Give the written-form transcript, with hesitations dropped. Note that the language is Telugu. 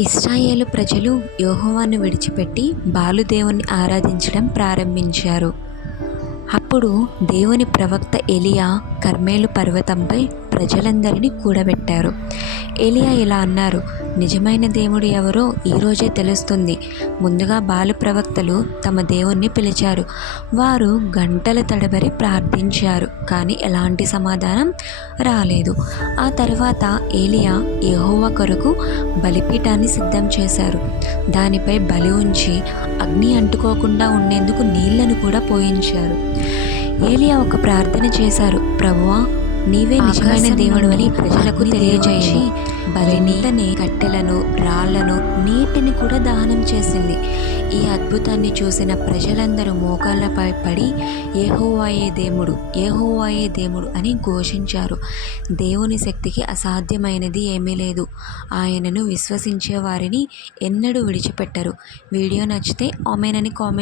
ఇశ్రాయేలు ప్రజలు యెహోవాను విడిచిపెట్టి బాలు దేవుణ్ణి ఆరాధించడం ప్రారంభించారు. అప్పుడు దేవుని ప్రవక్త ఎలియా కర్మేలు పర్వతంపై ప్రజలందరినీ కూడబెట్టారు. ఎలియా ఇలా అన్నారు, నిజమైన దేవుడు ఎవరో ఈరోజే తెలుస్తుంది. ముందుగా బాలు ప్రవక్తలు తమ దేవుణ్ణి పిలిచారు. వారు గంటల తడబడి ప్రార్థించారు, కానీ ఎలాంటి సమాధానం రాలేదు. ఆ తర్వాత ఏలియా యెహోవా కొరకు బలిపీఠాన్ని సిద్ధం చేశారు. దానిపై బలి ఉంచి అగ్ని అంటుకోకుండా ఉండేందుకు నీళ్లను కూడా పోయించారు. ఏలియా ఒక ప్రార్థన చేశారు, ప్రభువా, నీవే నిజమైన దేవుడు అని ప్రజలకు తెలియజేసి వెంటనే కట్టెలను, రాళ్లను, నీటిని కూడా దహనం చేసింది. ఈ అద్భుతాన్ని చూసిన ప్రజలందరూ మోకాళ్ళపై పడి యెహోవాయే దేవుడు, యెహోవాయే దేవుడు అని ఘోషించారు. దేవుని శక్తికి అసాధ్యమైనది ఏమీ లేదు. ఆయనను విశ్వసించే వారిని ఎన్నడూ విడిచిపెట్టరు. వీడియో నచ్చితే ఆమేన్ అని కామెంట్